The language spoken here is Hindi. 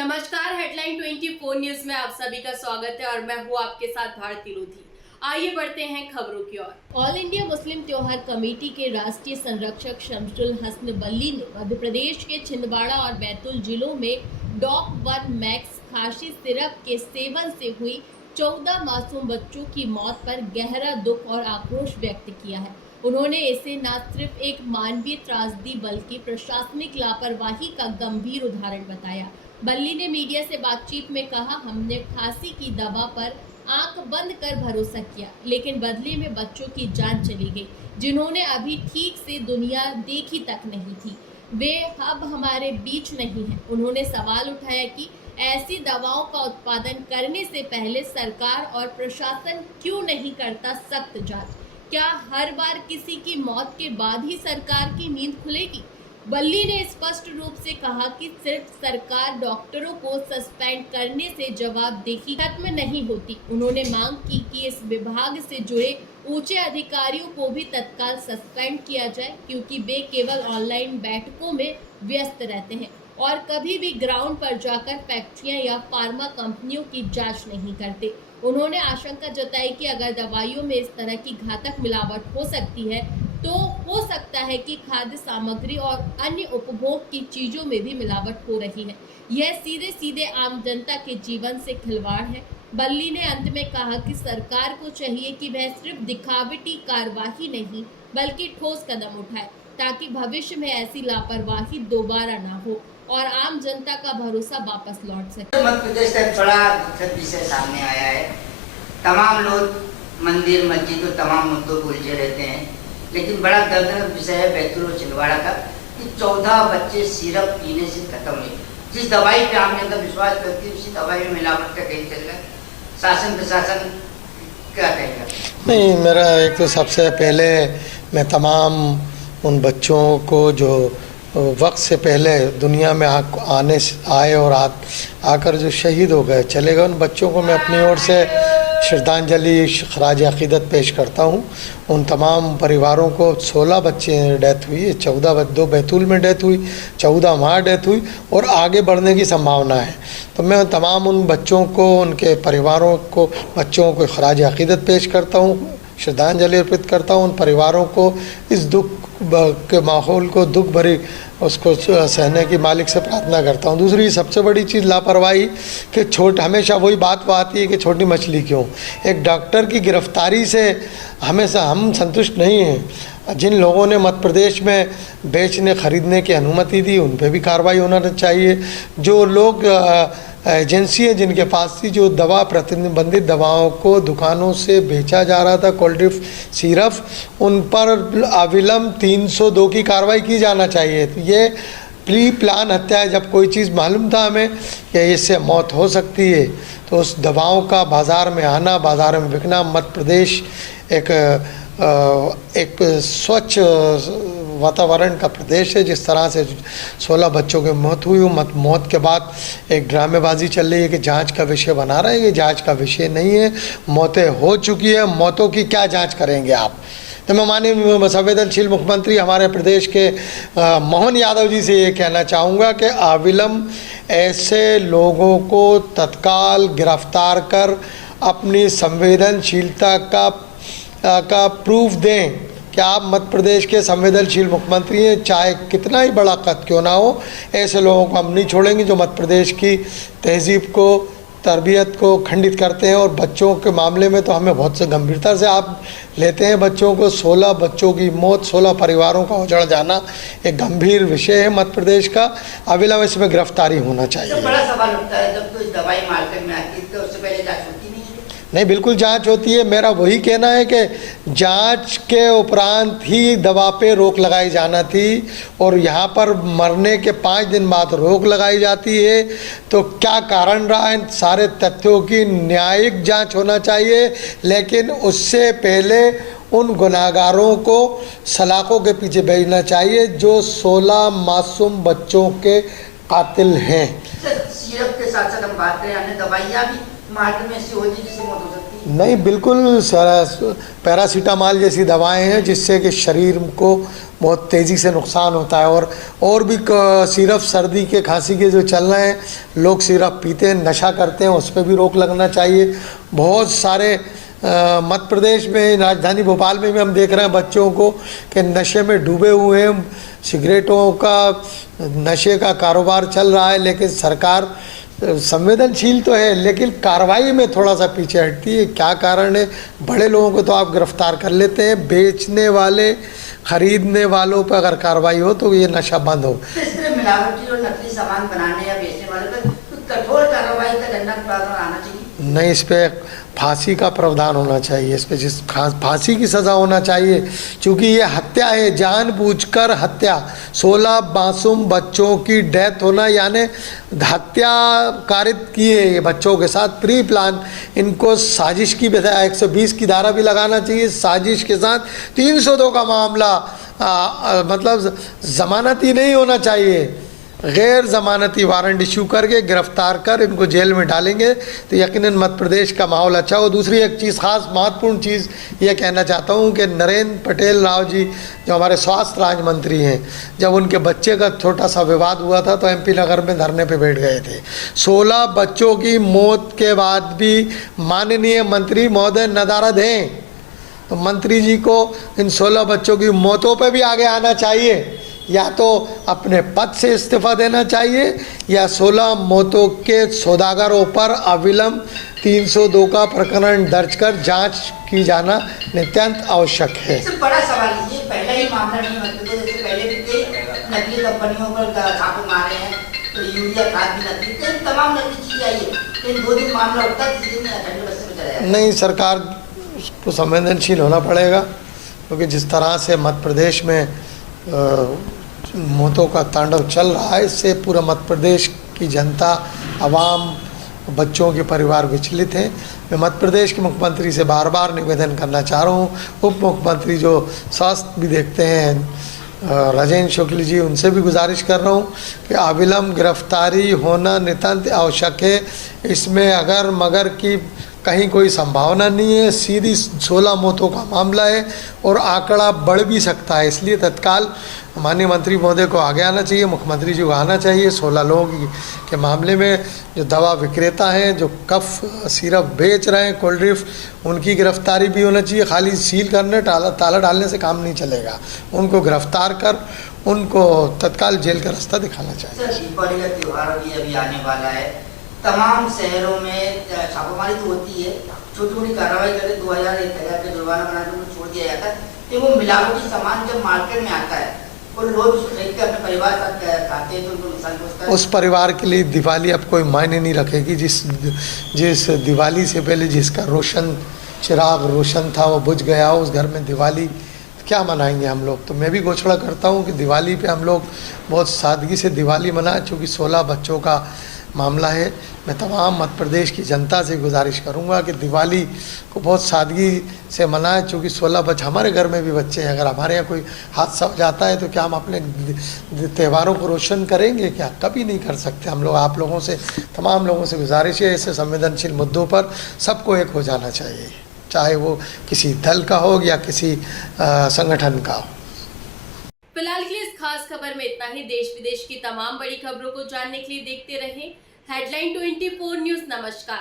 नमस्कार, हेडलाइन 24 न्यूज में आप सभी का स्वागत है और मैं हूँ आपके साथ भारती लोधी। आइए बढ़ते हैं खबरों की ओर। ऑल इंडिया मुस्लिम त्योहार कमेटी के राष्ट्रीय संरक्षक शमसुल हसन बल्ली ने मध्य प्रदेश के छिंदवाड़ा और बैतूल जिलों में डॉक 1 मैक्स खांसी सिरप के सेवन से हुई 14 मासूम बच्चों की मौत पर गहरा दुख और आक्रोश व्यक्त किया है। उन्होंने इसे न सिर्फ एक मानवीय त्रासदी बल्कि प्रशासनिक लापरवाही का गंभीर उदाहरण बताया। बल्ली ने मीडिया से बातचीत में कहा, हमने खांसी की दवा पर आंख बंद कर भरोसा किया, लेकिन बदले में बच्चों की जान चली गई जिन्होंने अभी ठीक से दुनिया देखी तक नहीं थी। वे अब हमारे बीच नहीं हैं। उन्होंने सवाल उठाया कि ऐसी दवाओं का उत्पादन करने से पहले सरकार और प्रशासन क्यों नहीं करता सख्त जांच? क्या हर बार किसी की मौत के बाद ही सरकार की नींद खुलेगी? बल्ली ने स्पष्ट रूप से कहा कि सिर्फ सरकार डॉक्टरों को सस्पेंड करने से जवाबदेही खत्म नहीं होती। उन्होंने मांग की कि इस विभाग से जुड़े ऊंचे अधिकारियों को भी तत्काल सस्पेंड किया जाए, क्योंकि वे केवल ऑनलाइन बैठकों में व्यस्त रहते हैं और कभी भी ग्राउंड पर जाकर फैक्ट्रियां या फार्मा कंपनियों की जांच नहीं करते। उन्होंने आशंका जताई कि अगर दवाइयों में इस तरह की घातक मिलावट हो सकती है तो हो सकता है कि खाद्य सामग्री और अन्य उपभोग की चीजों में भी मिलावट हो रही है। यह सीधे सीधे आम जनता के जीवन से खिलवाड़ है। बल्ली ने अंत में कहा कि सरकार को चाहिए कि वह सिर्फ दिखावटी कार्यवाही नहीं बल्कि ठोस कदम उठाए, ताकि भविष्य में ऐसी लापरवाही दोबारा ना हो और आम जनता का भरोसा वापस लौट सके। मध्य प्रदेश का बड़ा दुखद विषय सामने आया है। तमाम लोग मंदिर मस्जिद और तमाम मुद्दों को उलझे रहते हैं, लेकिन बड़ा दर्दनाक विषय है बैतूल और छिंदवाड़ा का कि 14 बच्चे सिरप पीने से खत्म हुए। जिस दवाई पे आम जनता विश्वास करती है उसी दवाई में मिलावट का कहीं चल रहा है। शासन प्रशासन क्या कहेगा? नहीं, मेरा एक तो सबसे पहले मैं तमाम उन बच्चों को जो वक्त से पहले दुनिया में आए और आकर जो शहीद हो गए चले गए, उन बच्चों को मैं अपनी ओर से श्रद्धांजलि खराज अक़ीदत पेश करता हूँ। उन तमाम परिवारों को 16 बच्चे डेथ हुई, 2 बैतूल में डेथ हुई, 14 वहाँ डेथ हुई और आगे बढ़ने की संभावना है। तो मैं तमाम उन बच्चों को, उनके परिवारों को, बच्चों को खराज अक़ीदत पेश करता हूँ, श्रद्धांजलि अर्पित करता हूँ। उन परिवारों को इस दुख के माहौल को, दुख भरी उसको सहने की मालिक से प्रार्थना करता हूँ। दूसरी सबसे बड़ी चीज़ लापरवाही कि हमेशा वही बात आती है कि छोटी मछली क्यों। एक डॉक्टर की गिरफ्तारी से हमेशा हम संतुष्ट नहीं हैं। जिन लोगों ने मध्य प्रदेश में बेचने खरीदने की अनुमति दी उन पर भी कार्रवाई होना चाहिए। जो लोग एजेंसी है जिनके पास थी जो दवा प्रतिबंधित दवाओं को दुकानों से बेचा जा रहा था, कोल्ड ड्रिंक सिरप, उन पर अविलंब 302 की कार्रवाई की जाना चाहिए। तो ये प्री प्लान हत्या है। जब कोई चीज़ मालूम था हमें कि इससे मौत हो सकती है तो उस दवाओं का बाज़ार में आना, बाज़ार में बिकना। मध्य प्रदेश एक स्वच्छ वातावरण का प्रदेश है। जिस तरह से 16 बच्चों की मौत हुई, मौत के बाद एक ड्रामेबाजी चल रही है कि जांच का विषय बना रहे हैं। ये जांच का विषय नहीं है। मौतें हो चुकी है, मौतों की क्या जांच करेंगे आप? तो मैं माननीय संवेदनशील मुख्यमंत्री हमारे प्रदेश के मोहन यादव जी से ये कहना चाहूँगा कि अविलंब ऐसे लोगों को तत्काल गिरफ्तार कर अपनी संवेदनशीलता का प्रूफ दें कि आप मध्य प्रदेश के संवेदनशील मुख्यमंत्री हैं। चाहे कितना ही बड़ा कद क्यों ना हो, ऐसे लोगों को हम नहीं छोड़ेंगे जो मध्य प्रदेश की तहजीब को, तरबियत को खंडित करते हैं। और बच्चों के मामले में तो हमें बहुत से गंभीरता से आप लेते हैं। बच्चों को 16 बच्चों की मौत, 16 परिवारों का उजड़ जाना एक गंभीर विषय है मध्य प्रदेश का। अविलंब इसमें गिरफ्तारी होना चाहिए। तो बड़ा सवाल उठता है, जब कोई दवाई मार्केट में आती है तो उससे पहले जांच होती नहीं है? नहीं, बिल्कुल जांच होती है। मेरा वही कहना है कि जांच के उपरांत ही दवा पे रोक लगाई जाना थी और यहाँ पर मरने के 5 दिन बाद रोक लगाई जाती है। तो क्या कारण रहा है, सारे तथ्यों की न्यायिक जांच होना चाहिए, लेकिन उससे पहले उन गुनाहगारों को सलाखों के पीछे भेजना चाहिए जो 16 मासूम बच्चों के कातिल हैं। सिरप के साथ साथ हम बात करें, अन्य दवाइयाँ भी मार्केट में ऐसी होती है जिससे मौत हो सकती है। नहीं, बिल्कुल पैरासीटामॉल जैसी दवाएं हैं जिससे कि शरीर को बहुत तेज़ी से नुकसान होता है। और भी सिर्फ सर्दी के खांसी के जो चल रहे हैं, लोग सिर्फ पीते हैं, नशा करते हैं, उस पर भी रोक लगना चाहिए। बहुत सारे मध्य प्रदेश में, राजधानी भोपाल में भी हम देख रहे हैं बच्चों को कि नशे में डूबे हुए हैं, सिगरेटों का नशे का कारोबार चल रहा है। लेकिन सरकार संवेदनशील तो है लेकिन कार्रवाई में थोड़ा सा पीछे हटती है। क्या कारण है? बड़े लोगों को तो आप गिरफ्तार कर लेते हैं, बेचने वाले, खरीदने वालों पर अगर कार्रवाई हो तो ये नशा बंद हो। तो इस तरह मिलावटी और नकली सामान बनाने या बेचने वाले पर तो कठोर कार्रवाई का दंडक प्रावधान आना चाहिए। नहीं, इस पे फांसी का प्रावधान होना चाहिए, इस पे फांसी की सज़ा होना चाहिए, क्योंकि ये हत्या है, जानबूझकर हत्या। 16 मासूम बच्चों की डेथ होना यानी हत्या कारित की है ये बच्चों के साथ, प्री प्लान। इनको साजिश की 120 की धारा भी लगाना चाहिए, साजिश के साथ 302 का मामला मतलब ज़मानती नहीं होना चाहिए, गैर ज़मानती वारंट इशू करके गिरफ्तार कर इनको जेल में डालेंगे तो यकीनन मध्य प्रदेश का माहौल अच्छा हो। दूसरी एक चीज़, खास महत्वपूर्ण चीज़ ये कहना चाहता हूँ कि नरेंद्र पटेल राव जी जो हमारे स्वास्थ्य राज्य मंत्री हैं, जब उनके बच्चे का छोटा सा विवाद हुआ था तो MP नगर में धरने पे बैठ गए थे। 16 बच्चों की मौत के बाद भी माननीय मंत्री महोदय नदारद हैं, तो मंत्री जी को इन 16 बच्चों की मौतों पर भी आगे आना चाहिए, या तो अपने पद से इस्तीफा देना चाहिए या 16 मौतों के सौदागरों पर अविलंब 302 का प्रकरण दर्ज कर जांच की जाना नितांत आवश्यक है। इससे बड़ा सवाल ये पहला ही मामला नहीं है, जैसे पहले भी कई नकली कंपनियों पर छापे मारे हैं, तो यूरिया खाद भी नकली, तो तमाम नकली चीज़ें आई है। इन 2 दिन मामला उठता है, किसी दिन ठंडे बस्ते में चला जाए। नहीं, सरकार को संवेदनशील होना पड़ेगा, क्योंकि जिस तरह से मध्य प्रदेश में मौतों का तांडव चल रहा है, इससे पूरा मध्य प्रदेश की जनता, आवाम, बच्चों के परिवार विचलित हैं। मैं मध्य प्रदेश के मुख्यमंत्री से बार बार निवेदन करना चाह रहा हूँ, उप मुख्यमंत्री जो स्वास्थ्य भी देखते हैं राजेंद्र शुक्ल जी, उनसे भी गुजारिश कर रहा हूँ कि अविलंब गिरफ्तारी होना नितांत आवश्यक है। इसमें अगर मगर की कहीं कोई संभावना नहीं है, सीधी 16 मौतों का मामला है और आंकड़ा बढ़ भी सकता है, इसलिए तत्काल माननीय मंत्री महोदय को आगे आना चाहिए, मुख्यमंत्री जी को आना चाहिए। 16 लोगों के मामले में जो दवा विक्रेता हैं, जो कफ सिरप बेच रहे हैं, कोल्ड ड्रिंक, उनकी गिरफ्तारी भी होना चाहिए। खाली सील करने, ताला डालने से काम नहीं चलेगा, उनको गिरफ्तार कर उनको तत्काल जेल का रास्ता दिखाना चाहिए। दीपावली का त्यौहार भी अभी आने वाला है, तमाम शहरों में छापामारी तो होती है, छोटी छोटी कार्रवाई करके 2000 1000 का जुर्माना बनाकर उनको छोड़ दिया जाता है। तो वो मिलावटी सामान जब मार्केट में आता है और लोग उसको खरीद के अपने परिवार साथ खाते हैं तो उनको नुकसान पहुंचता है। उस परिवार के लिए दिवाली अब कोई मायने नहीं रखेगी। जिस दिवाली से पहले जिसका रोशन चिराग रोशन था वो बुझ गया, उस घर में दिवाली क्या मनाएंगे हम लोग। तो मैं भी घोषणा करता हूँ कि दिवाली पे हम लोग बहुत सादगी से दिवाली मनाएं, चूँकि 16 बच्चों का मामला है। मैं तमाम मध्य प्रदेश की जनता से गुजारिश करूंगा कि दिवाली को बहुत सादगी से मनाएं, चूँकि 16 बच्चे, हमारे घर में भी बच्चे हैं, अगर हमारे यहाँ कोई हादसा हो जाता है तो क्या हम अपने त्यौहारों को रोशन करेंगे? क्या कभी नहीं कर सकते हम लोग। आप लोगों से, तमाम लोगों से गुजारिश है, ऐसे संवेदनशील मुद्दों पर सबको एक हो जाना चाहिए, चाहे वो किसी दल का हो या किसी संगठन का हो। फिलहाल के लिए इस खास खबर में इतना ही। देश विदेश की तमाम बड़ी खबरों को जानने के लिए देखते रहें हेडलाइन 24 न्यूज़। नमस्कार।